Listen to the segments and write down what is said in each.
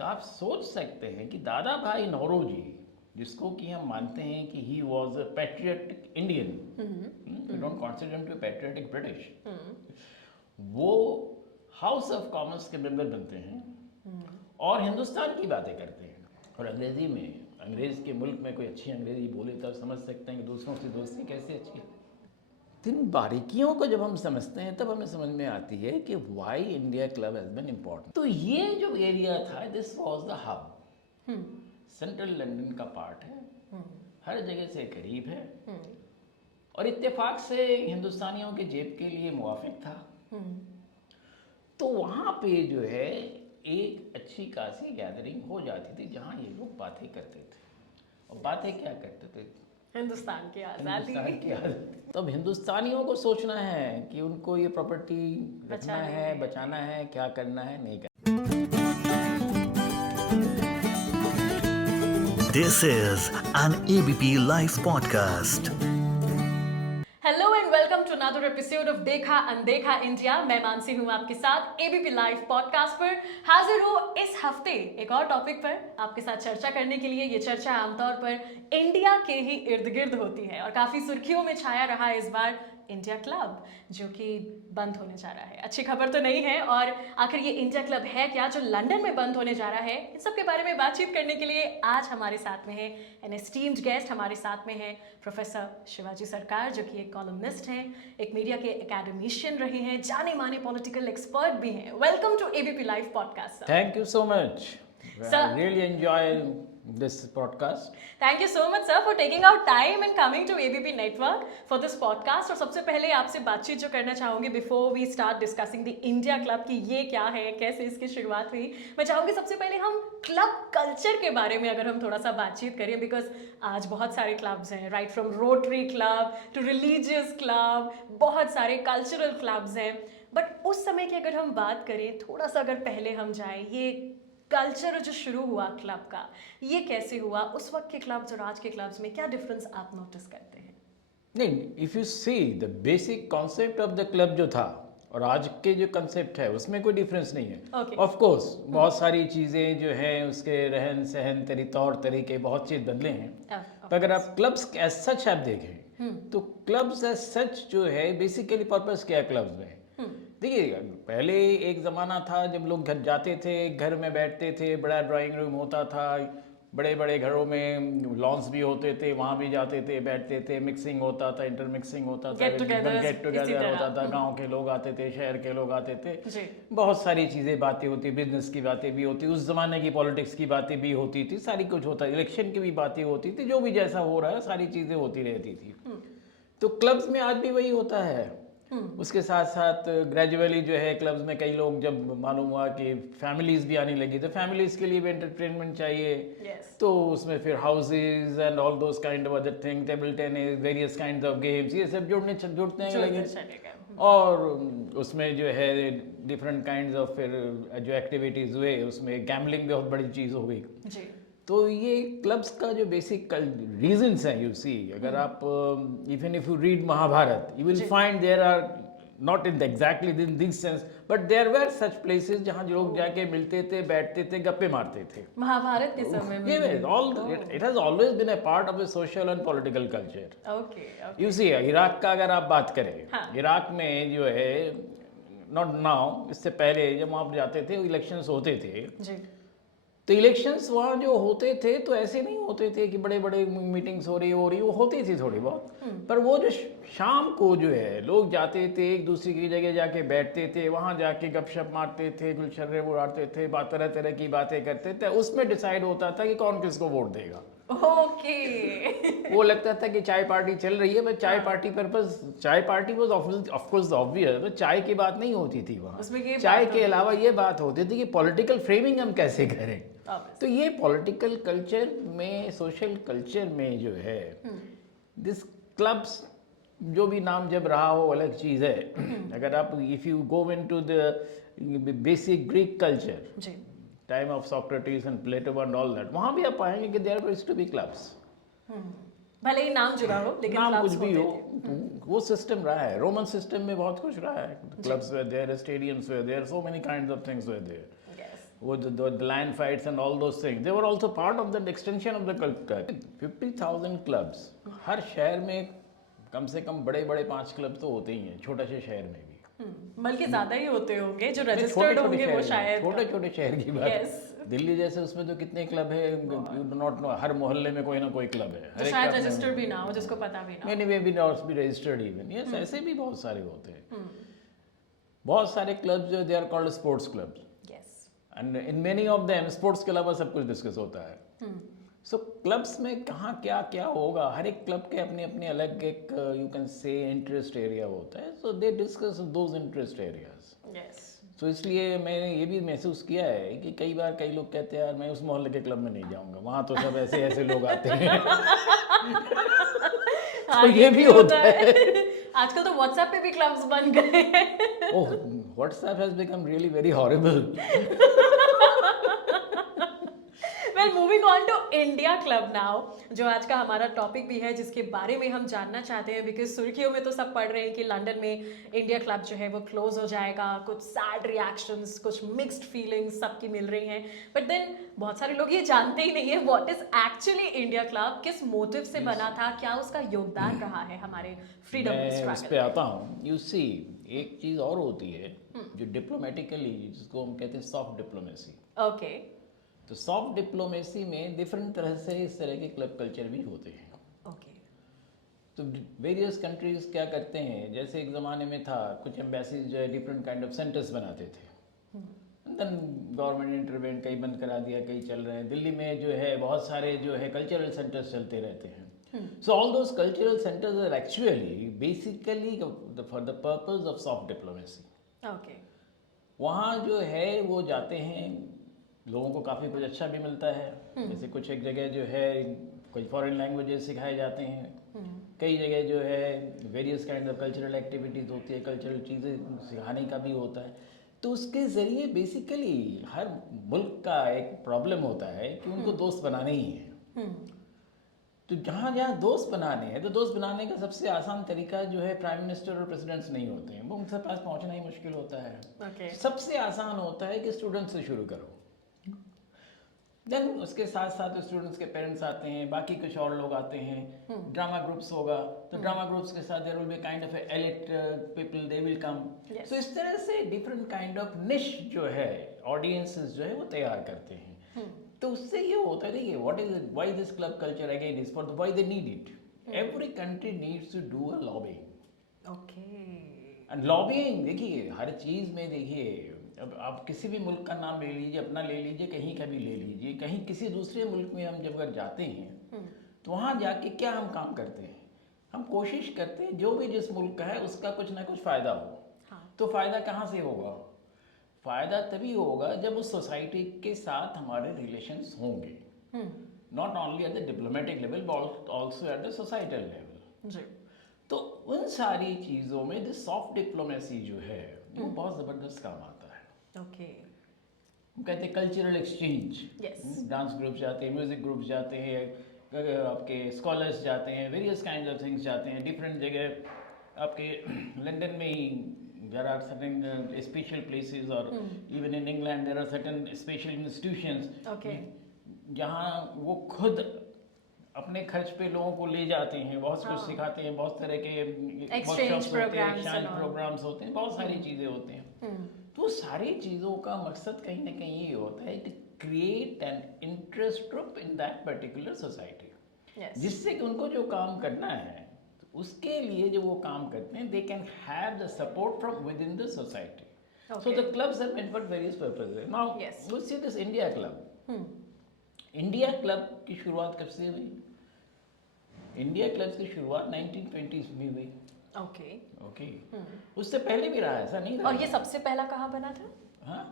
तो आप सोच सकते हैं कि दादा भाई नौरोजी, जिसको कि हम मानते हैं कि he was a patriotic Indian, we don't consider him to patriotic British, वो हाउस ऑफ कॉमन्स के मेंबर बनते हैं और हिंदुस्तान की बातें करते हैं और अंग्रेजी में, अंग्रेज के मुल्क में कोई अच्छी अंग्रेजी बोले तो आप समझ सकते हैं कि दूसरों से दोस्ती कैसे अच्छी है। इन बारीकियों को जब हम समझते हैं तब हमें समझ में आती है कि why India club has been important. तो ये जो एरिया था, this was the hub, central London का पार्ट है, हर जगह से करीब है और इत्तेफाक से हिंदुस्तानियों के जेब के लिए मुवाफिक था। तो वहाँ पे जो है एक अच्छी खासी गैदरिंग हो जाती थी जहाँ ये लोग बातें करते थे। और बातें क्या करते थे? हिंदुस्तान की आज़ादी। तो अब हिंदुस्तानियों को सोचना है कि उनको ये प्रॉपर्टी रखना है, बचाना है, क्या करना है, नहीं करना। This is an ABP Life podcast. Hello and welcome to another episode of Dekha Andekha India. मैं मानसी हूँ आपके साथ एबीपी लाइव पॉडकास्ट पर हाजिर हूँ इस हफ्ते एक और टॉपिक पर आपके साथ चर्चा करने के लिए। ये चर्चा आमतौर पर इंडिया के ही इर्द गिर्द होती है और काफ़ी सुर्खियों में छाया रहा है इस बार इंडिया क्लब, जो कि बंद होने जा रहा है। अच्छी खबर तो नहीं है, और आखिर ये इंडिया क्लब है क्या जो लंदन में बंद होने जा रहा है? इन सब के बारे में बातचीत करने के लिए आज हमारे साथ में है एन एस्टीम्ड गेस्ट। हमारे साथ में है प्रोफेसर शिवाजी सरकार, जो कि एक कॉलमनिस्ट हैं, एक मीडिया के एकेडमिशियन रहे हैं, जाने माने पॉलिटिकल एक्सपर्ट भी हैं। Welcome to ABP live podcast. Thank you so much, I really enjoy this podcast. Thank you so much sir for taking out time and coming to ABP network for this podcast. और सबसे पहले आपसे बातचीत जो करना चाहूँगी before we start discussing the India Club कि ये क्या है, कैसे इसकी शुरुआत हुई, मैं चाहूँगी सबसे पहले हम क्लब कल्चर के बारे में अगर हम थोड़ा सा बातचीत करें, बिकॉज आज बहुत सारे क्लब्स हैं, right from Rotary club to religious club, बहुत सारे कल्चरल क्लब्स हैं। बट उस समय की अगर हम बात करें, थोड़ा सा अगर पहले हम जाएँ, ये कल्चर जो शुरू हुआ क्लब का, ये कैसे हुआ? उस वक्त के क्लब्स और आज के क्लब्स में क्या डिफरेंस आप नोटिस करते हैं? नहीं, if you see the basic concept of the club जो था और आज के जो कंसेप्ट है उसमें कोई डिफरेंस नहीं है। ऑफ कोर्स बहुत सारी चीज़ें जो हैं उसके रहन सहन तौर तरीके बहुत चीज़ बदले हैं, पर अगर आप क्लब्स एज सच आप देखें तो क्लब्स एज सच जो है बेसिकली पर्पस क्या है क्लब्स में? देखिए, पहले एक ज़माना था जब लोग घर जाते थे, घर में बैठते थे, बड़ा ड्राइंग रूम होता था, बड़े बड़े घरों में लॉन्स भी होते थे, वहाँ भी जाते थे, बैठते थे, मिक्सिंग होता था, इंटरमिक्सिंग होता था, गेट टुगेदर होता था, गांव के लोग आते थे, शहर के लोग आते थे, बहुत सारी चीज़ें बातें होती, बिजनेस की बातें भी होती, उस ज़माने की पॉलिटिक्स की बातें भी होती थी, सारी कुछ होता, इलेक्शन की भी बातें होती थी, जो भी जैसा हो रहा है सारी चीज़ें होती रहती थी। तो क्लब्स में आज भी वही होता है। उसके साथ साथ ग्रेजुअली जो है क्लब्स में कई लोग जब मालूम हुआ कि फैमिलीज भी आने लगी, तो फैमिलीज के लिए भी एंटरटेनमेंट चाहिए, तो उसमें फिर houses and all those kind of other thing, table tennis, various kind of games, ये सब जुड़ते हैं लगे, और उसमें जो है डिफरेंट काइंड ऑफ फिर जो एक्टिविटीज़ हुए, उसमें गैम्बलिंग बहुत बड़ी चीज़ हो गई। तो ये क्लब्स का जो बेसिक रीजंस हैं, यू सी, अगर आप even if you read Mahabharata, you will find there are not in exactly in this sense, but there were such places जहाँ लोग जाके मिलते थे, बैठते थे, गप्पे मारते थे। महाभारत के समय में it has always been a part of the social and political culture. You see, Iraq का अगर आप बात करें, इराक में जो है, नॉट नाउ, इससे पहले जब आप जाते थे इलेक्शंस होते थे, तो इलेक्शंस वहाँ जो होते थे तो ऐसे नहीं होते थे कि बड़े बड़े मीटिंग्स हो रही वो होती थी थोड़ी बहुत, पर वो जो शाम को जो है लोग जाते थे, एक दूसरे की जगह जाके बैठते थे, वहाँ जाके गपशप मारते थे, गुलशर्रे उड़ाते थे, तरह तरह की बातें करते थे, उसमें डिसाइड होता था कि कौन किसको वोट देगा। वो लगता था कि चाय पार्टी चल रही है, बट चाय पार्टी पर्पस, चाय party was of course obvious, but चाय की बात नहीं होती थी वहाँ। चाय के अलावा ये बात होती थी कि पॉलिटिकल फ्रेमिंग हम कैसे करें। तो ये पॉलिटिकल कल्चर में, सोशल कल्चर में जो है दिस क्लब्स, जो भी नाम जब रहा हो अलग चीज़ है। अगर आप if you go into the basic Greek culture, time of Socrates and Plato and all that, वहाँ भी आप पाएंगे कि there used to be clubs. भले ही नाम जुड़ा हो, लेकिन नाम कुछ भी हो, वो सिस्टम रहा है। रोमन सिस्टम में बहुत कुछ रहा है, clubs were there, stadiums were there, so many kinds of things were there. वो the lion fights and all those things, they were also part of the extension of the culture. 50,000 clubs, हर शहर में कम से कम बड़े बड़े 5 club तो होते ही हैं, छोटे से शहर में भी। बल्कि ज्यादा ही होते होंगे जो नहीं, रजिस्टर्ड छोटे-छोटे होंगे वो शहर शायद। छोटे छोटे शहर की बात है। Yes. दिल्ली जैसे उसमें तो कितने क्लब है, यू डू नॉट नो, हर मोहल्ले में कोई ना कोई क्लब है, जो हर एक शायद club में- रजिस्टर्ड भी ना हो, जिसको पता भी ना हो। many may be not be registered even. Yes, ऐसे भी बहुत सारे होते हैं। बहुत सारे क्लब्स जो they are called sports clubs, Yes. And in many of them sports के अलावा सब कुछ डिस्कस होता है। सो क्लब्स में कहाँ क्या क्या होगा, हर एक क्लब के अपने अपने अलग एक you can say interest area होता है, so they discuss those interest areas. Yes. तो इसलिए मैंने ये भी महसूस किया है कि कई बार कई लोग कहते हैं यार मैं उस मोहल्ले के क्लब में नहीं जाऊंगा, वहाँ तो सब ऐसे ऐसे लोग आते हैं। हाँ, तो ये भी होता है। आजकल तो व्हाट्सएप पे भी क्लब्स बन गए हैं। Oh, WhatsApp has become really very horrible. Well moving on to India club now, जो आज का हमारा टॉपिक भी है, जिसके बारे में हम जानना चाहते हैं, बिकॉज सुर्खियों में तो सब पढ़ रहे हैं कि लंदन में इंडिया क्लब जो है वो क्लोज हो जाएगा, कुछ सैड रिएक्शंस, कुछ मिक्स्ड फीलिंग्स सबकी मिल रही हैं, बट देन बहुत सारे लोग ये जानते ही नहीं है what is actually India club, किस मोटिव से बना था, क्या उसका योगदान रहा है हमारे फ्रीडम मैं उस पे स्ट्रगल। आता हूँ। यू सी, एक चीज और होती है जो डिप्लोमेटिकली, जिसको हम कहते हैं सॉफ्ट डिप्लोमेसी। ओके। तो सॉफ्ट डिप्लोमेसी में डिफरेंट तरह से इस तरह के क्लब कल्चर भी होते हैं। ओके। तो वेरियस कंट्रीज क्या करते हैं, जैसे एक ज़माने में था कुछ एम्बेसीज जो है डिफरेंट काइंड ऑफ सेंटर्स बनाते थे, देन गवर्नमेंट इंटरवेंट, कई बंद करा दिया, कई चल रहे हैं। दिल्ली में जो है बहुत सारे जो है कल्चरल सेंटर्स चलते रहते हैं। So all those cultural centres are actually basically for the purpose of soft diplomacy. Okay. वहाँ जो है वो जाते हैं, लोगों को काफ़ी कुछ अच्छा भी मिलता है। जैसे कुछ एक जगह जो है कोई फॉरेन लैंग्वेजेस सिखाए जाते हैं, कई जगह जो है various kind of cultural activities होती है, कल्चरल चीज़ें सिखाने का भी होता है। तो उसके ज़रिए बेसिकली हर मुल्क का एक प्रॉब्लम होता है कि उनको दोस्त बनाने ही हैं। तो जहाँ जहाँ दोस्त बनाने हैं, तो दोस्त बनाने का सबसे आसान तरीका जो है प्राइम मिनिस्टर और प्रेसिडेंट्स नहीं होते हैं, वो उनके पास पहुँचना ही मुश्किल होता है। ओके। सबसे आसान होता है कि स्टूडेंट्स से शुरू करो, देन उसके साथ साथ स्टूडेंट्स के पेरेंट्स आते हैं, बाकी कुछ और लोग आते हैं, ड्रामा ग्रुप्स होगा, तो ड्रामा ग्रुप्स के साथ there will be kind of elite people, they will come. Yes. So इस तरह से डिफरेंट काइंड ऑफ निश जो है ऑडियंसेस जो है वो तैयार करते हैं। तो उससे ये होता है, देखिए what is why this club culture again is for why they need it. Every country needs to do a lobbying. Okay. And lobbying देखिए हर चीज़ में, देखिए अब आप किसी भी मुल्क का नाम ले लीजिए, अपना ले लीजिए, कहीं का भी ले लीजिए, कहीं किसी दूसरे मुल्क में हम जब अगर जाते हैं तो वहाँ जाके क्या हम काम करते हैं, हम कोशिश करते हैं जो भी जिस मुल्क का है उसका कुछ ना कुछ फ़ायदा हो। हाँ। तो फ़ायदा कहाँ से होगा? फ़ायदा तभी होगा जब उस सोसाइटी के साथ हमारे रिलेशंस होंगे, not only at the diplomatic level but also at the societal level. जी। तो उन सारी चीज़ों में द सॉफ्ट डिप्लोमेसी जो है वो बहुत ज़बरदस्त काम आता है। ओके। हम कहते हैं cultural exchange. Yes. Dance groups जाते हैं, म्यूजिक ग्रुप्स जाते हैं, आपके स्कॉलर्स जाते हैं, वेरियस काइंड ऑफ थिंग्स जाते हैं डिफरेंट जगह। आपके लंदन में ही there are certain special places, और even in England there are certain special institutions Okay. जहाँ वो खुद अपने खर्च पे लोगों को ले जाते हैं, बहुत कुछ सिखाते हैं, बहुत तरह के Exchange workshops होते हैं, programs exchange and all. programs होते हैं, बहुत सारी चीज़ें होते हैं। तो सारी चीज़ों का मकसद कहीं ना कहीं ये होता है कि create an interest group in that particular society, Yes. जिससे कि उनको जो काम करना है तो उसके लिए जो वो काम करते हैं they can have the support from within the society. So the clubs are meant for various purposes. Now Yes. We see this India club. India club की शुरुआत कब से हुई? इंडिया क्लब की शुरुआत 1920s में हुई। ओके। ओके, उससे पहले भी रहा है, ऐसा नहीं रहा। और ये सबसे पहला कहाँ बना था? हाँ,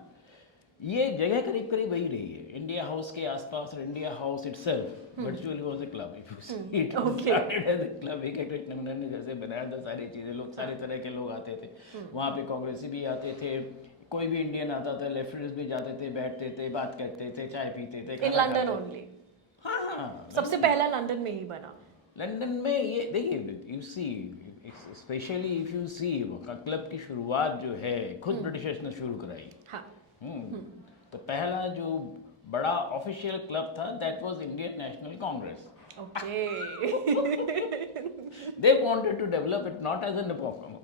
ये जगह करीब करीब वही रही है, इंडिया हाउस के आसपास, और India house itself virtually was a club. It started as a club. एक कृष्णमन ने जैसे बनाया था, सारी चीज़ें, लोग सारे तरह के लोग आते थे वहाँ पे, कांग्रेसी भी आते थे, कोई भी इंडियन आता था, लेफ्टिस्ट भी जाते थे, बैठते थे, बात करते थे, चाय पीते थे। In London only? हाँ हाँ, सबसे पहला लंदन में ही बना। लंदन में ये देखिए, you see specially if you see club की शुरुआत जो है खुद ब्रिटिशर्स ने शुरू कराई। हाँ। तो पहला जो बड़ा ऑफिशियल क्लब था that was Indian national Congress. Okay. They wanted to develop it not as a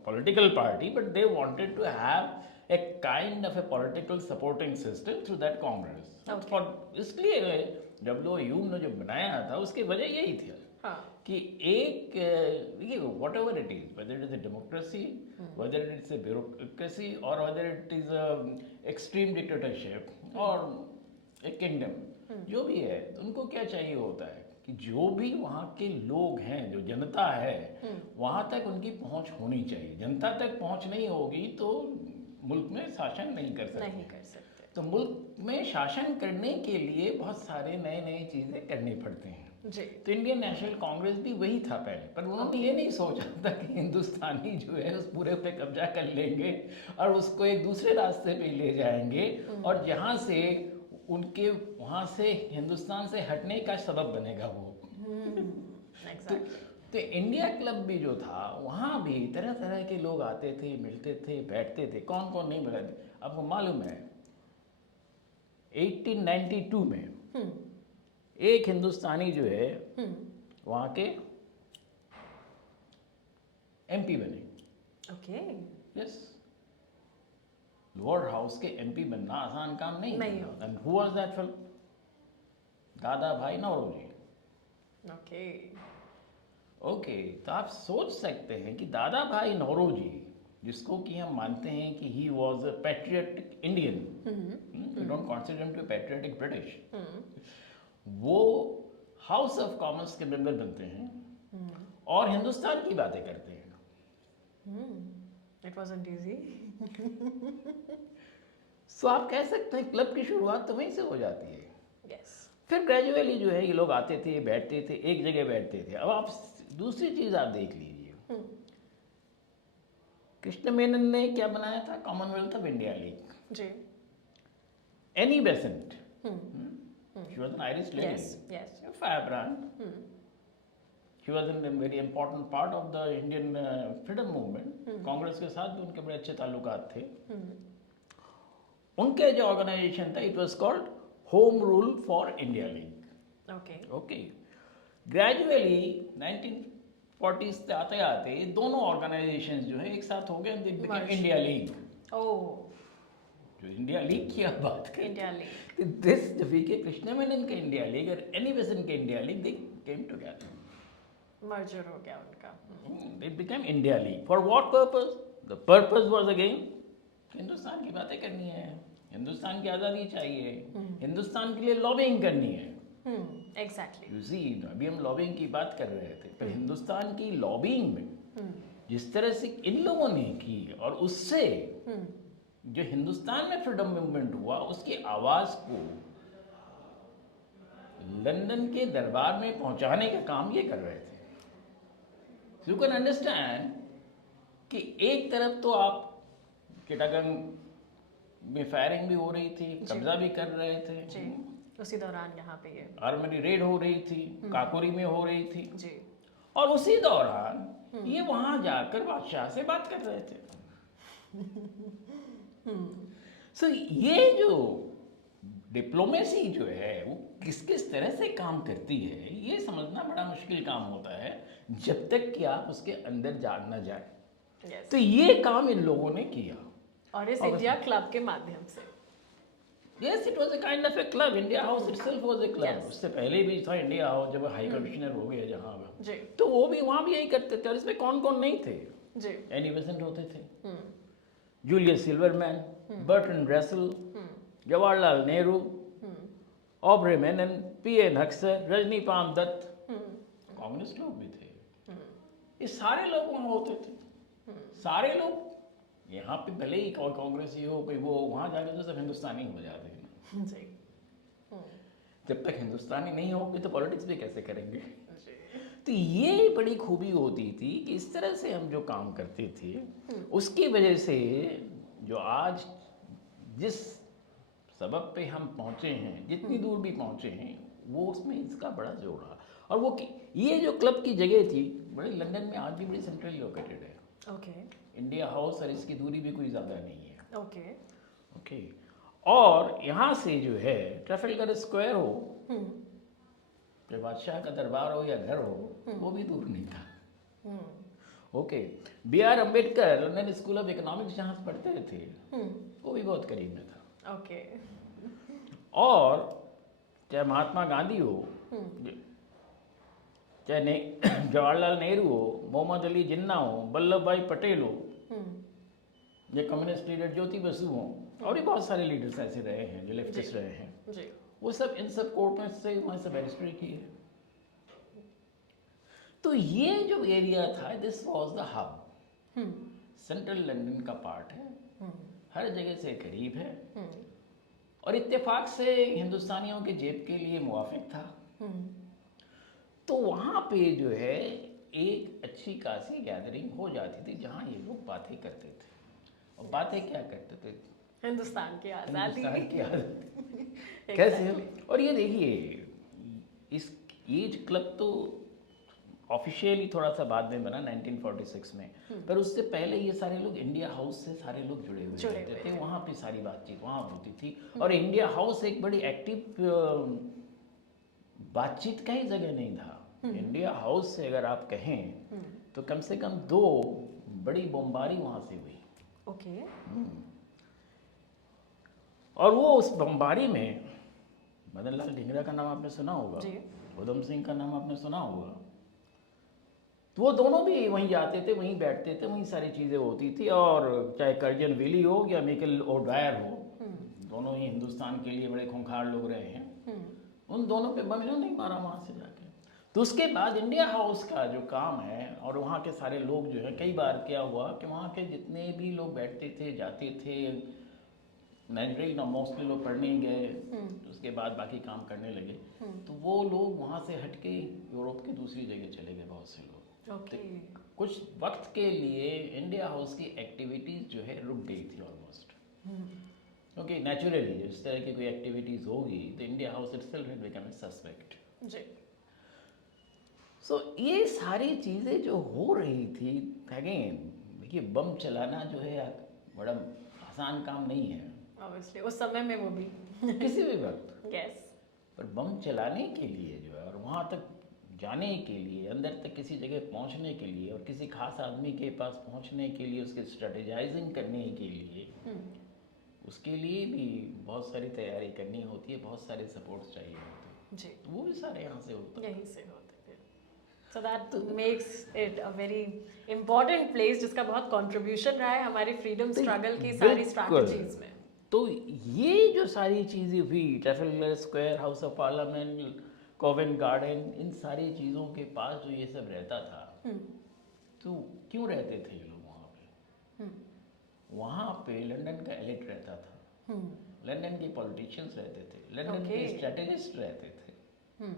political party, but they wanted to have a kind of a political supporting system through that Congress. Okay. For इसलिए WOU ने जो बनाया था उसकी वजह यही थी हाँ. कि एक देखिए whatever it is whether it is a democracy, whether it is a bureaucracy और whether it is extreme dictatorship और एक किंगडम, जो भी है उनको क्या चाहिए होता है कि जो भी वहाँ के लोग हैं, जो जनता है, वहाँ तक उनकी पहुँच होनी चाहिए. जनता तक पहुँच नहीं होगी तो मुल्क में शासन नहीं कर सकते. तो मुल्क में शासन करने के लिए बहुत सारे नए नए चीज़ें करनी पड़ती हैं. जी. तो इंडियन नेशनल कांग्रेस भी वही था पहले, पर उन्होंने ये नहीं सोचा था कि हिंदुस्तानी जो है उस पूरे पे कब्जा कर लेंगे और उसको एक दूसरे रास्ते पे ले जाएंगे और जहाँ से उनके वहाँ से हिंदुस्तान से हटने का सबब बनेगा वो. तो इंडिया क्लब भी जो था वहाँ भी तरह तरह के लोग आते थे, मिलते थे, बैठते थे. कौन कौन नहीं मिला आपको मालूम है 1892 में एक हिंदुस्तानी जो है वहाँ के MP बने. ओके. यस, लोअर हाउस के MP बनना आसान काम नहीं होता. And who was that fellow? दादा भाई नौरोजी. ओके. ओके, तो आप सोच सकते हैं कि दादा भाई नौरोजी, जिसको कि हम मानते हैं कि he was a patriotic Indian, we don't consider him to patriotic British, वो हाउस ऑफ कॉमन्स के मेंबर बनते हैं और हिंदुस्तान की बातें करते हैं. It wasn't easy. सो आप कह सकते हैं क्लब की शुरुआत तो वहीं से हो जाती है. Yes. फिर ग्रेजुअली जो है ये लोग आते थे, बैठते थे, एक जगह बैठते थे. अब आप दूसरी चीज आप देख लीजिए, कृष्ण मेनन ने क्या बनाया था? Commonwealth of India League. जी. Annie Besant, she was an Irish lady. Yes. A firebrand. She was a very important part of the Indian freedom movement. Congress के साथ भी उनके बड़े अच्छे ताल्लुकात थे. उनके जो ऑर्गेनाइजेशन था it was called home rule for India league. Okay. Gradually 1940s से आते आते दोनों ऑर्गेनाइजेशन जो है एक साथ हो गए and they became India league. जो इंडिया लीग की आप बात करें, इंडिया लीग. दिस जो वीके कृष्ण मेनन के इंडिया लीग और एनी बेसेंट के इंडिया लीग, दे केम टुगेदर. मर्जर हो गया उनका. It became India League. For what purpose? The purpose was again Hindustan की बातें करनी है, हिंदुस्तान की आज़ादी चाहिए, हिंदुस्तान के लिए लॉबिंग करनी है. Exactly. You see, अभी हम लॉबिंग की बात कर रहे थे, पर हिंदुस्तान की लॉबिंग में जिस तरह से इन लोगों ने की और उससे जो हिंदुस्तान में फ्रीडम मूवमेंट हुआ उसकी आवाज़ को लंदन के दरबार में पहुंचाने का काम ये कर रहे थे. यू कैन अंडरस्टैंड कि एक तरफ तो आप चिटागंग में फायरिंग भी हो रही थी, कब्जा भी कर रहे थे. जी. उसी दौरान यहाँ पे ये आर्मी रेड हो रही थी, काकोरी में हो रही थी. जी. और उसी दौरान ये वहां जाकर बादशाह से बात कर रहे थे. सो ये जो डिप्लोमेसी जो है वो किस किस तरह से काम करती है ये समझना बड़ा मुश्किल काम होता है जब तक कि आप उसके अंदर न जाए. Yes. तो ये काम इन लोगों ने किया. और इस इंडिया क्लब के माध्यम से. Yes, it was a kind of a club. India House itself was a club. Yes. उससे पहले भी था इंडिया हाउस जब हाई कमिश्नर हो गए जहाँ जी. तो वो भी वहाँ भी यही करते थे. और इसमें कौन कौन नहीं थे? जी. एनी बेसेंट होते थे, Julius Silverman, Bertrand Russell, Jawaharlal Nehru, Aubrey Menon, P.N. Haksar, Rajnikant Dutt, communist लोग भी थे. ये सारे लोग वहाँ होते थे. सारे लोग यहाँ पे भले ही कांग्रेसी हो कोई वो, वहाँ जाके तो सब हिंदुस्तानी हो जाते हैं. जी. जब तक हिंदुस्तानी नहीं होंगे तो पॉलिटिक्स भी कैसे करेंगे? तो ये बड़ी खूबी होती थी कि इस तरह से हम जो काम करते थे उसकी वजह से जो आज जिस सबब पे हम पहुँचे हैं, जितनी दूर भी पहुँचे हैं, वो उसमें इसका बड़ा जोर रहा. और वो ये जो क्लब की जगह थी बड़े लंदन में आज भी बड़ी सेंट्रली लोकेटेड है. ओके. इंडिया हाउस और इसकी दूरी भी कोई ज़्यादा नहीं है. ओके. ओके. और यहाँ से जो है ट्रैफलगर स्क्वायर हो, चाहे बादशाह का दरबार हो या घर हो, वो भी दूर नहीं था। Okay, B R Ambedkar London School of Economics जहाँ से पढ़ते थे, वो भी बहुत करीब में था। ओके। और चाहे महात्मा गांधी हो, चाहे जवाहरलाल नेहरू हो, मोहम्मद अली जिन्ना हो, वल्लभ भाई पटेल हो, ये कम्युनिस्ट लीडर ज्योति बसु हो, और भी बहुत सारे लीडर्स ऐसे रहे हैं जो लेफ्टिस्ट रहे हैं जी। वो सब इन सब कोर्ट में से वहाँ से बैरिस्ट्री की है। तो ये जो एरिया था, this was the hub, central London का पार्ट है, हर जगह से करीब है, और इत्तेफाक से हिंदुस्तानियों के जेब के लिए मुवाफिक था। तो वहाँ पे जो है एक अच्छी खासी गैदरिंग हो जाती थी जहाँ ये लोग बातें करते थे। और बातें क्या करते थे? हिंदुस्तान की आज़ादी। हिंदुस्तान की आज़ादी कैसे? और ये देखिए, इस एज क्लब तो ऑफिशियली थोड़ा सा बाद में बना 1946 में, पर उससे पहले ये सारे लोग इंडिया हाउस से सारे लोग जुड़े हुए रहते थे। वहाँ पे सारी बातचीत वहाँ होती थी, और इंडिया हाउस एक बड़ी एक्टिव बातचीत का ही जगह नहीं था। इंडिया हाउस से अगर आप कहें तो कम से कम 2 बड़ी बमबारी वहाँ से हुई। ओके। और वो उस बमबारी में मदन लाल ढींगरा का नाम आपने सुना होगा, उधम सिंह का नाम आपने सुना होगा। तो वो दोनों भी वहीं जाते थे, वहीं बैठते थे, वहीं सारी चीज़ें होती थी। और चाहे कर्जन विली हो या मिकेल ओडायर हो, दोनों ही हिंदुस्तान के लिए बड़े खूंखार लोग रहे हैं, उन दोनों पे बम नहीं मारा वहाँ से जाके। तो उसके बाद इंडिया हाउस का जो काम है, और वहाँ के सारे लोग जो है, कई बार क्या हुआ कि वहाँ के जितने भी लोग बैठते थे जाते थे, नेचुरली ना मोस्टली लोग पढ़ने गए, उसके बाद बाकी काम करने लगे, तो वो लोग वहाँ से हट के यूरोप की दूसरी जगह चले गए बहुत से लोग। ओके। कुछ वक्त के लिए इंडिया हाउस की एक्टिविटीज़ जो है रुक गई थी ऑलमोस्ट, क्योंकि नेचुरली इस तरह की कोई एक्टिविटीज़ होगी तो India house itself had become a suspect. जी। सो ये सारी चीज़ें जो हो रही थी, अगेन देखिए, बम चलाना जो है बड़ा आसान काम नहीं है ऑब्वियसली उस समय में वो भी किसी भी वक्त। यस। पर बम चलाने के लिए जो है, और वहाँ तक जाने के लिए, अंदर तक किसी जगह पहुँचने के लिए, और किसी खास आदमी के पास पहुँचने के लिए, उसके स्ट्रेटेजाइजिंग करने के लिए, उसके लिए भी बहुत सारी तैयारी करनी होती है, बहुत सारे सपोर्ट्स चाहिए होते हैं। जी। वो भी सारे यहाँ से होते हैं। यहीं से होते हैं। So that makes it a very important place, जिसका बहुत कंट्रीब्यूशन रहा है हमारे फ्रीडम स्ट्रगल की सारी स्ट्रैटेजीज में। तो ये जो सारी चीज़ें हुई, Trafalgar Square, House of Parliament, Covent Garden, इन सारी चीज़ों के पास जो ये सब रहता था, तो क्यों रहते थे ये लोग वहाँ पे? वहाँ पे लंदन का एलिट रहता था, लंदन के पॉलिटिशियंस रहते थे, लंदन के स्ट्रेटेजिस्ट रहते थे,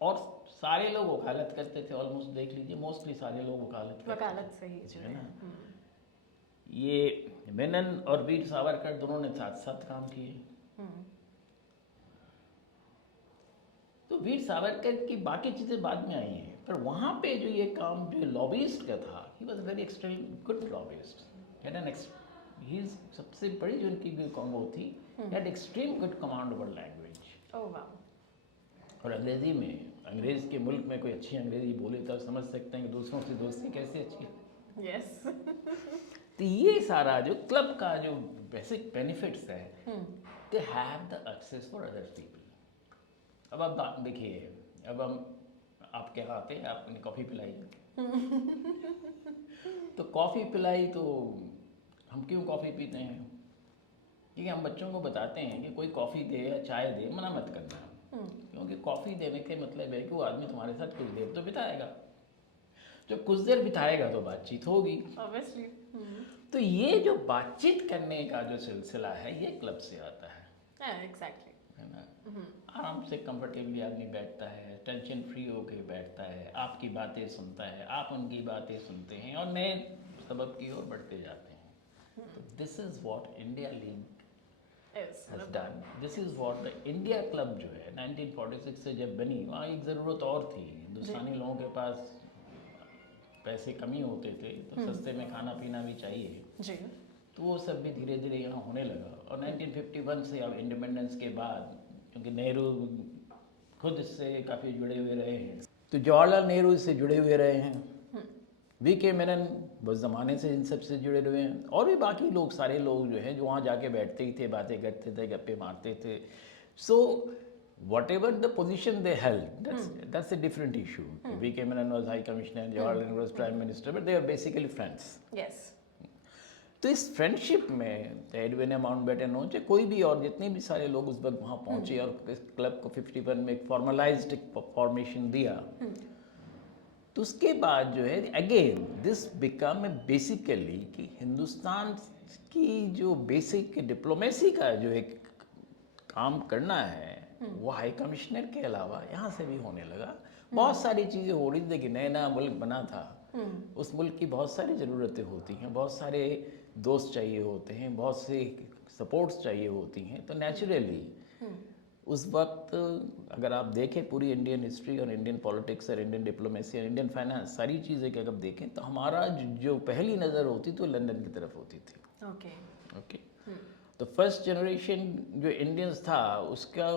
और सारे लोग वकालत करते थे। ऑलमोस्ट देख लीजिए, मोस्टली सारे लोग वकालत से ही है ना। ये मेनन और वीर सावरकर दोनों ने साथ साथ काम किए। तो वीर सावरकर की बाकी चीज़ें बाद में आई हैं, पर वहाँ पे जो ये काम जो लॉबिस्ट का था, he was very extreme good lobbyist. ही सबसे बड़ी जो उनकी वो थी, had extreme good command over language. Oh वाह। और अंग्रेज़ी में, अंग्रेज़ के मुल्क में कोई अच्छी अंग्रेज़ी बोले तो समझ सकते हैं कि दूसरों से दोस्ती कैसे अच्छी है। यस। तो ये सारा जो क्लब का जो बेसिक बेनिफिट्स है, they have the access for other people. अब आप देखिए, अब हम आपके यहाँ आते हैं, आपने कॉफ़ी पिलाई तो कॉफ़ी पिलाई तो हम क्यों कॉफ़ी पीते हैं? क्योंकि हम बच्चों को बताते हैं कि कोई कॉफ़ी दे या चाय दे, मना मत करना, क्योंकि कॉफ़ी देने के मतलब है कि वो आदमी तुम्हारे साथ कुछ देर तो बिताएगा, जब कुछ देर बिताएगा तो बातचीत होगी ऑब्वियसली। तो ये जो बातचीत करने का जो सिलसिला है, ये क्लब से आता है। एग्जैक्टली। है ना। आराम से कंफर्टेबली आदमी बैठता है, टेंशन फ्री होके बैठता है, आपकी बातें सुनता है, आप उनकी बातें सुनते हैं, और नए सबब की ओर बढ़ते जाते हैं। तो this is what India league has done. This is what the India club जो है 1946 से जब बनी, वहाँ एक ज़रूरत और थी। हिंदुस्तानी लोगों के पास पैसे कमी होते थे, तो सस्ते में खाना पीना भी चाहिए। जी। तो वो सब भी धीरे धीरे यहाँ होने लगा। और 1951 से अब इंडिपेंडेंस के बाद, क्योंकि नेहरू खुद इससे काफ़ी जुड़े हुए रहे हैं, तो जवाहरलाल नेहरू इससे जुड़े हुए रहे हैं, वी.के. मेनन बस ज़माने से इन सब से जुड़े हुए हैं, और भी बाकी लोग, सारे लोग जो हैं जो वहाँ जाके बैठते ही थे, बातें करते थे, गप्पे मारते थे। सो whatever the position they held, that's a different issue. V.K. Menon was High Commissioner, Jawaharlal Nehru was Prime Minister, but they are basically friends. Yes. तो इस फ्रेंडशिप में एडविन माउंटबेटन हो, चाहे कोई भी और जितने भी सारे लोग उस वक्त वहाँ पहुँचे और इस क्लब को 51 में एक फॉर्मलाइज्ड फॉर्मेशन दिया, तो उसके बाद जो है अगेन दिस बिकम बेसिकली कि हिंदुस्तान की जो बेसिक डिप्लोमेसी का जो एक काम करना है वो हाई कमिश्नर के अलावा यहाँ से भी होने लगा। बहुत सारी चीज़ें हो रही थी कि नया नया मुल्क बना था, उस मुल्क की बहुत सारी ज़रूरतें होती हैं, बहुत सारे दोस्त चाहिए होते हैं, बहुत से सपोर्ट्स चाहिए होती हैं। तो नेचुरली उस वक्त अगर आप देखें पूरी इंडियन हिस्ट्री और इंडियन पॉलिटिक्स और इंडियन डिप्लोमेसी और इंडियन फाइनेंस, सारी चीज़ें कि अगर देखें तो हमारा जो पहली नज़र होती तो लंदन की तरफ होती थी। ओके तो फर्स्ट जनरेशन जो इंडियंस था उसका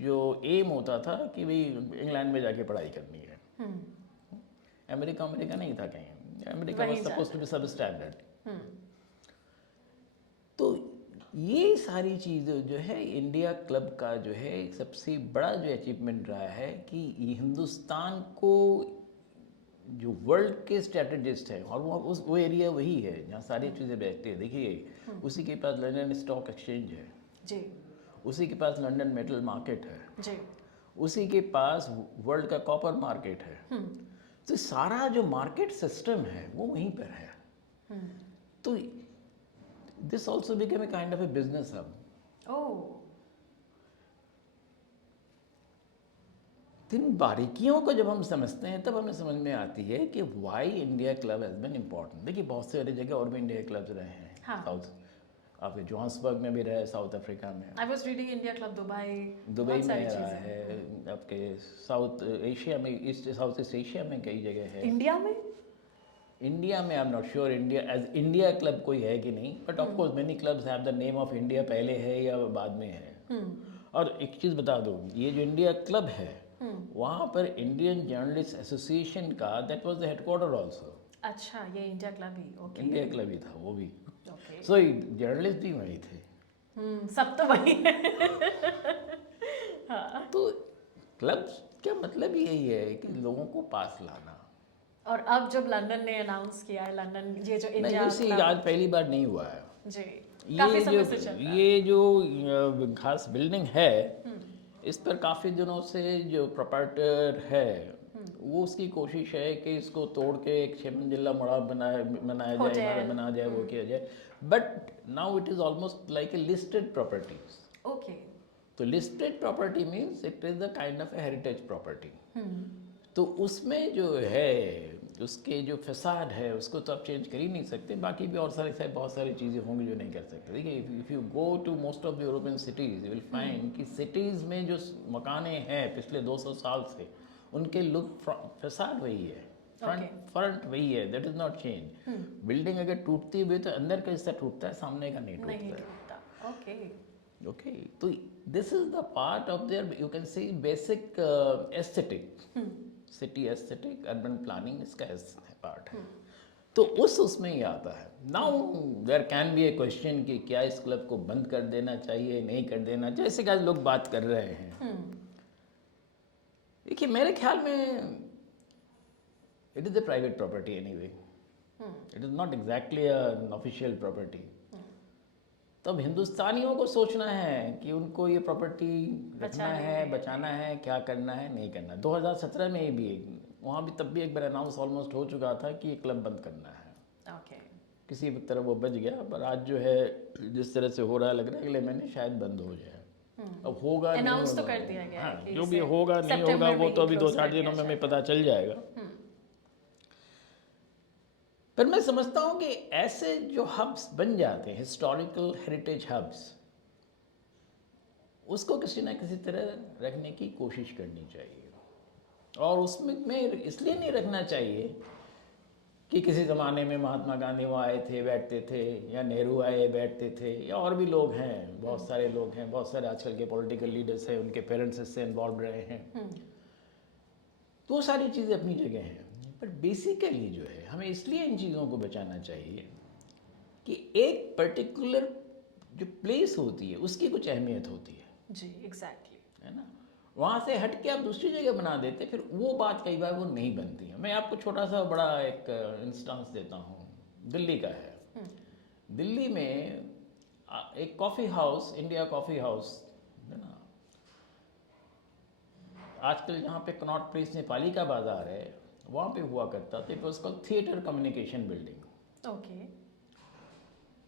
जो एम होता था कि भाई इंग्लैंड में जाके पढ़ाई करनी है। अमेरिका नहीं था कहीं, America was supposed to be substandard. तो ये सारी चीज़ें जो है इंडिया क्लब का जो है सबसे बड़ा जो अचीवमेंट रहा है कि हिंदुस्तान को जो वर्ल्ड के स्ट्रेटजिस्ट हैं, और वो एरिया वही है जहाँ सारी चीज़ें बैठती है। देखिए उसी के पास लंदन स्टॉक एक्सचेंज है जी, उसी के पास लंदन मेटल मार्केट है जी, उसी के पास वर्ल्ड का कॉपर मार्केट है। तो सारा जो मार्केट सिस्टम है वो वहीं पर है। तो this also became a kind of a business hub. इन बारीकियों को जब हम समझते हैं तब हमें समझ में आती है कि why India club has been important. देखिए बहुत सारी जगह और भी इंडिया क्लब्स रहे हैं। हाँ। साउथ आपके जोहान्सबर्ग में भी रहे, साउथ अफ्रीका में, I was reading India club Dubai में रहा है, आपके साउथ एशिया में, साउथ ईस्ट एशिया में कई जगह है। इंडिया में I am not sure India as India club कोई है कि नहीं, but of course many clubs have the name of India पहले है या बाद में है। और एक चीज़ बता दूँ, ये जो इंडिया क्लब है वहाँ पर इंडियन जर्नलिस्ट एसोसिएशन का that was the headquarter also. अच्छा, ये इंडिया क्लब ही, ओके, इंडिया क्लब ही था वो भी। ओके, सो जर्नलिस्ट भी वही थे। सब तो वही है। हाँ। तो क्लब्स का मतलब यही है कि लोगों को पास लाना। और अब जब लंदन ने अनाउंस किया है, लंदन ये जो इंडिया क्लब आज पहली बार नहीं हुआ है जी, काफी समय से चल रहा है। ये जो खास बिल्डिंग है इस पर काफ़ी दिनों से जो प्रोप्राइटर है वो उसकी कोशिश है कि इसको तोड़ के एक 6 मंजिला मड़ा बनाया जाए, इमारत बना जाए, वो किया जाए। But now it is almost like a listed properties. Okay, तो listed property means it is the kind of a heritage property. तो उसमें जो है उसके जो फसाद है उसको तो आप चेंज कर ही नहीं सकते। बाकी भी और सारे बहुत सारी चीज़ें होंगी जो नहीं कर सकते। देखिए if you go to most of the European cities you will find कि सिटीज़ में जो मकाने हैं पिछले 200 साल से उनके लुक फसाद वही है, फ्रंट वही है, that is not change. Building अगर टूटती भी तो अंदर का हिस्सा टूटता है, सामने का नहीं टूटता है। ओके, तो this is the part of there you can say basic aesthetic, city aesthetic, urban planning, इसका पार्ट है। तो उसमें ही आता है। Now there can be a question कि क्या इस क्लब को बंद कर देना चाहिए, नहीं कर देना, जैसे कि आज लोग बात कर रहे हैं। देखिए मेरे ख्याल में it is a private property anyway, it is not exactly an official property. तब हिंदुस्तानियों को सोचना है कि उनको ये प्रॉपर्टी रखना है, बचाना है, क्या करना है, नहीं करना। 2017 में भी वहाँ भी तब भी एक बार अनाउंस ऑलमोस्ट हो चुका था कि ये क्लब बंद करना है। किसी भी तरह वो बच गया, पर आज जो है जिस तरह से हो रहा है लग रहा है अगले महीने शायद बंद हो जाए। अब होगा अनाउंस तो कर दिया गया है कि जो भी होगा नहीं होगा वो तो अभी 2-4 दिनों में हमें पता चल जाएगा। पर मैं समझता हूँ कि ऐसे जो हब्स बन जाते हैं, हिस्टोरिकल हेरिटेज हब्स, उसको किसी ना किसी तरह रखने की कोशिश करनी चाहिए। और उसमें इसलिए नहीं रखना चाहिए कि किसी ज़माने में महात्मा गांधी वहाँ आए थे, बैठते थे, या नेहरू आए बैठते थे, या और भी लोग हैं, बहुत सारे लोग हैं, बहुत सारे आजकल के पॉलिटिकल लीडर्स हैं, उनके पेरेंट्स इससे इन्वॉल्व रहे हैं। तो वो सारी चीज़ें अपनी जगह हैं, पर बेसिकली जो है हमें इसलिए इन चीज़ों को बचाना चाहिए कि एक पर्टिकुलर जो प्लेस होती है उसकी कुछ अहमियत होती है। जी, एग्जैक्टली। है ना, वहाँ से हट के आप दूसरी जगह बना देते, फिर वो बात कई बार वो नहीं बनती है। मैं आपको छोटा सा बड़ा एक इंस्टेंस देता हूँ, दिल्ली का है। दिल्ली में एक coffee house, India coffee house है ना, आजकल जहाँ पे कनॉट प्लेस नेपाली का बाजार है वहाँ पे हुआ करता था। It was called theatre communication building. Okay.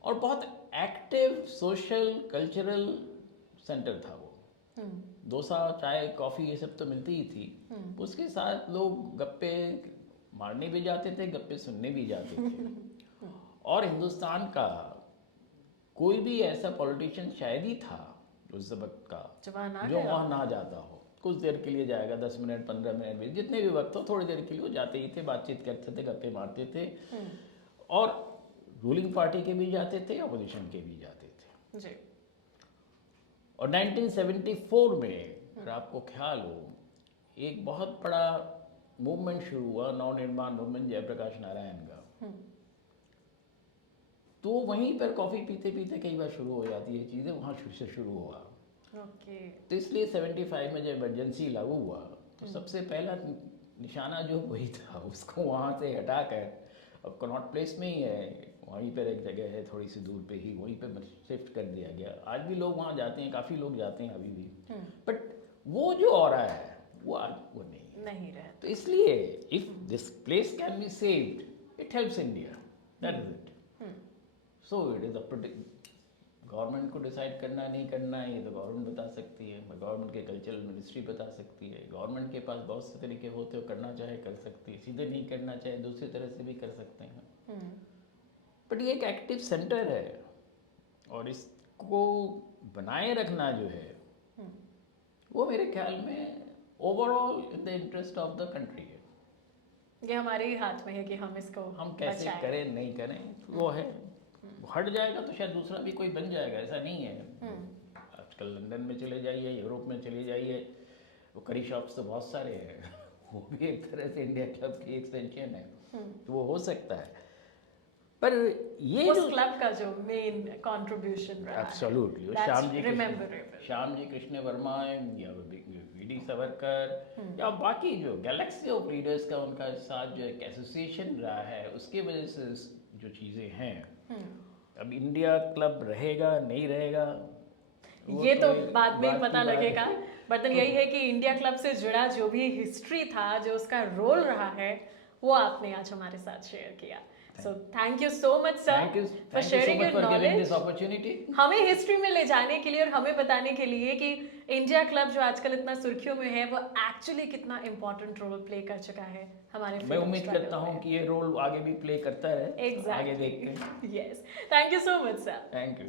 और बहुत एक्टिव सोशल कल्चरल सेंटर था वो। डोसा, चाय, कॉफ़ी ये सब तो मिलती ही थी, उसके साथ लोग गप्पे मारने भी जाते थे, गप्पे सुनने भी जाते थे। और हिंदुस्तान का कोई भी ऐसा पॉलिटिशियन शायद ही था उस वक्त का जो वहाँ ना जाता हो। कुछ देर के लिए जाएगा, 10 मिनट 15 मिनट भी, जितने भी वक्त हो, थोड़ी देर के लिए वो जाते ही थे, बातचीत करते थे, गप्पे मारते थे। और रूलिंग पार्टी के भी जाते थे, अपोजिशन के भी जाते थे जी। और 1974 में अगर आपको ख्याल हो, एक बहुत बड़ा मूवमेंट शुरू हुआ, नवनिर्माण मूवमेंट, जयप्रकाश नारायण का। तो वहीं पर कॉफ़ी पीते पीते कई बार शुरू हो जाती है चीज़ें, वहाँ से शुरू हुआ। ओके। तो इसलिए 75 में जब इमरजेंसी लागू हुआ तो सबसे पहला निशाना जो वही था, उसको वहाँ से हटाकर, अब कनॉट प्लेस में ही है, वहीं पर एक जगह है थोड़ी सी दूर पे ही, वहीं पे शिफ्ट कर दिया गया। आज भी लोग वहाँ जाते हैं, काफ़ी लोग जाते हैं अभी भी, बट वो जो ऑरा है वो आज वो नहीं रहे। तो इसलिए if this place can be saved, it helps India, that is it. So it is up to government को डिसाइड करना नहीं करना है, ये तो गवर्नमेंट बता सकती है, गवर्नमेंट के कल्चरल मिनिस्ट्री बता सकती है। गवर्नमेंट के पास बहुत से तरीके होते हो, करना चाहे कर सकती है, सीधे नहीं करना चाहे दूसरी तरह से भी कर सकते हैं। बट ये एक एक्टिव सेंटर है और इसको बनाए रखना जो है वो मेरे ख्याल में overall in the interest of the country है। ये हमारे ही हाथ में है कि हम इसको हम कैसे बचाएं। करें नहीं करें वो है। हट जाएगा तो शायद दूसरा भी कोई बन जाएगा, ऐसा नहीं है। आजकल लंदन में चले जाइए, यूरोप में चले जाइए, वो करी शॉप्स तो बहुत सारे हैं वो भी एक तरह से इंडिया क्लब की एक्सटेंशन है, तो वो हो सकता है। पर ये उस जो क्लब का जो मेन कंट्रीब्यूशन रहा एब्सोल्युटली श्याम जी कृष्ण वर्मा या वीडी सावरकर या बाकी जो गैलेक्सी ऑफ लीडर्स का उनका साथ जो एक एसोसिएशन रहा है, उसकी वजह से जो चीज़ें हैं, अब इंडिया क्लब रहेगा नहीं रहेगा ये तो बाद में पता लगेगा। बट यही है कि इंडिया क्लब से जुड़ा जो भी हिस्ट्री था, जो उसका रोल रहा है, वो आपने आज हमारे साथ शेयर किया। So thank you so much sir for sharing your knowledge, हमें हिस्ट्री में ले जाने के लिए और हमें बताने के लिए कि इंडिया क्लब जो आजकल इतना सुर्खियों में है वो एक्चुअली कितना इम्पोर्टेंट रोल प्ले कर चुका है हमारे। मैं उम्मीद करता हूँ कि ये रोल आगे भी प्ले करता रहे। Exactly. आगे देखते हैं। Yes, thank you so much sir. Thank you.